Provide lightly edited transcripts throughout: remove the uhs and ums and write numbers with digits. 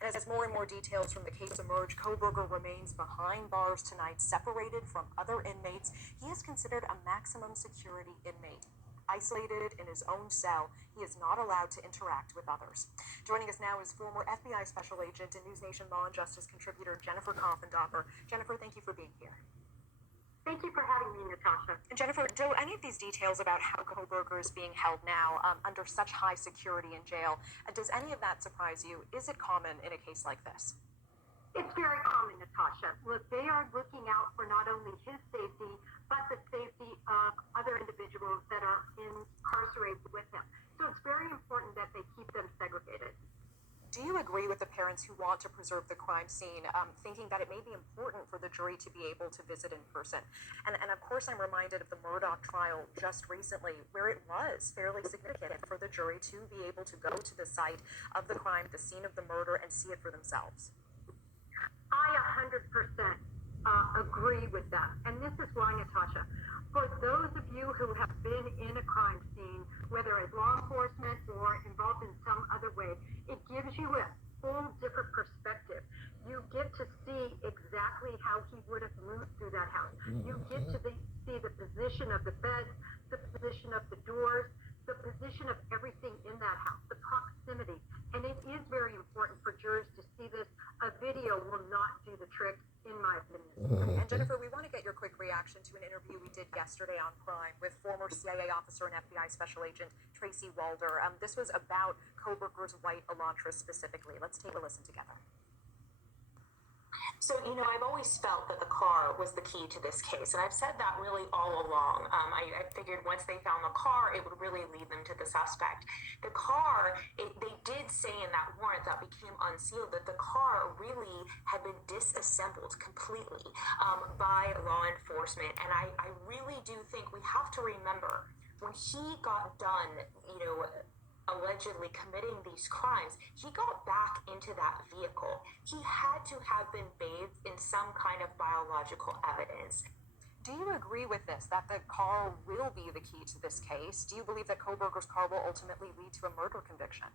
And as more and more details from the case emerge, Kohberger remains behind bars tonight, separated from other inmates. He is considered a maximum security inmate. Isolated in his own cell, he is not allowed to interact with others. Joining us now is former FBI Special Agent and News Nation Law and Justice contributor Jennifer Kohberger. Jennifer, thank you for being here. Thank you for having me, Natasha. And Jennifer, do any of these details about how Kohberger is being held now under such high security in jail, does any of that surprise you? Is it common in a case like this? It's very common, Natasha. Look, they are looking out for not only his safety, but the safety of other individuals that are incarcerated with him. So it's very important that they keep them segregated. Do you agree with the parents who want to preserve the crime scene, thinking that it may be important for the jury to be able to visit in person? And of course, I'm reminded of the Murdaugh trial just recently, where it was fairly significant for the jury to be able to go to the site of the crime, the scene of the murder, and see it for themselves. I 100% agree with that. And this is why, Natasha, for those of you who have been in a crime scene, whether as law enforcement or involved in some other way, it gives you a full different perspective. You get to see exactly how he would have moved through that house. You get to see the position of the beds, the position of the doors, the position of everything in that house, the proximity. And it is very important for jurors to see this. A video will not do the trick, in my opinion. And Jennifer, we want to get your quick reaction to an interview we did yesterday on Crime with former CIA officer and FBI Special Agent Tracy Walder. This was about Kohberger's white Elantra specifically. Let's take a listen together. So, I've always felt that the car was the key to this case, and I've said that really all along. I figured once they found the car, it would really lead them to the suspect. The car, they did say in that warrant that became unsealed that the car really had been disassembled completely by law enforcement, and I really do think we have to remember when he got done, allegedly committing these crimes, he got back into that vehicle. He had to have been bathed in some kind of biological evidence. Do you agree with this, that the car will be the key to this case? Do you believe that Kohberger's car will ultimately lead to a murder conviction?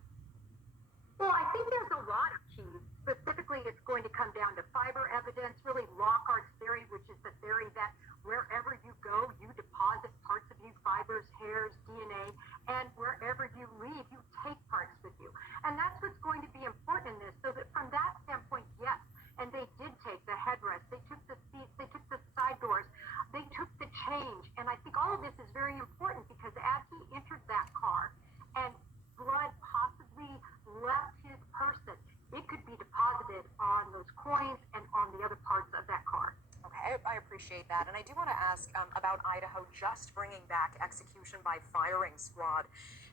Well, I think there's a lot of keys. Specifically, it's going to come down to fiber evidence, really Lockhart's theory, which is the theory that wherever you go, you deposit parts of you, fibers, hairs, DNA, and wherever you leave, you take parts with you. And that's what's going to be important in this. So that from that standpoint, yes, and they did take the headrest, they took the seats, they took the side doors, they took the change. And I think all of this is very important because as he entered that car and blood possibly left his person, it could be deposited on those coins and on the other parts of that car. Okay, I appreciate that. And I do want to ask about Idaho just bringing back execution by firing squad.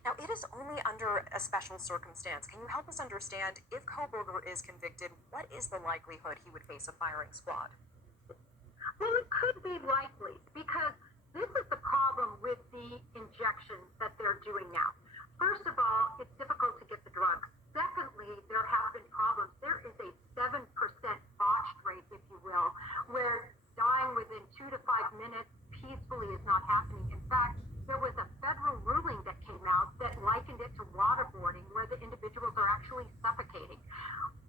Now, it is only under a special circumstance. Can you help us understand, if Kohberger is convicted, what is the likelihood he would face a firing squad? Well, it could be likely because this is the problem with the injections that they're doing now. First of all, it's difficult to get the drugs. Secondly, there have been problems. There is a 7% botched rate, if you will, where dying within 2 to 5 minutes peacefully is not happening. In fact, there was a federal ruling that came out that likened it to waterboarding, where the individuals are actually suffocating.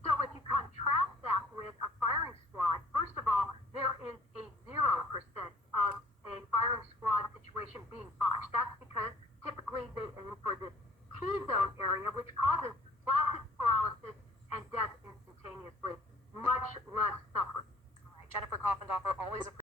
So if you contrast that with a firing squad, first of all, there is a 0% of a firing squad situation being botched. That's because typically they aim for this T-zone area, which causes flaccid paralysis and death instantaneously, much less suffering. All right, Jennifer Kohberger, always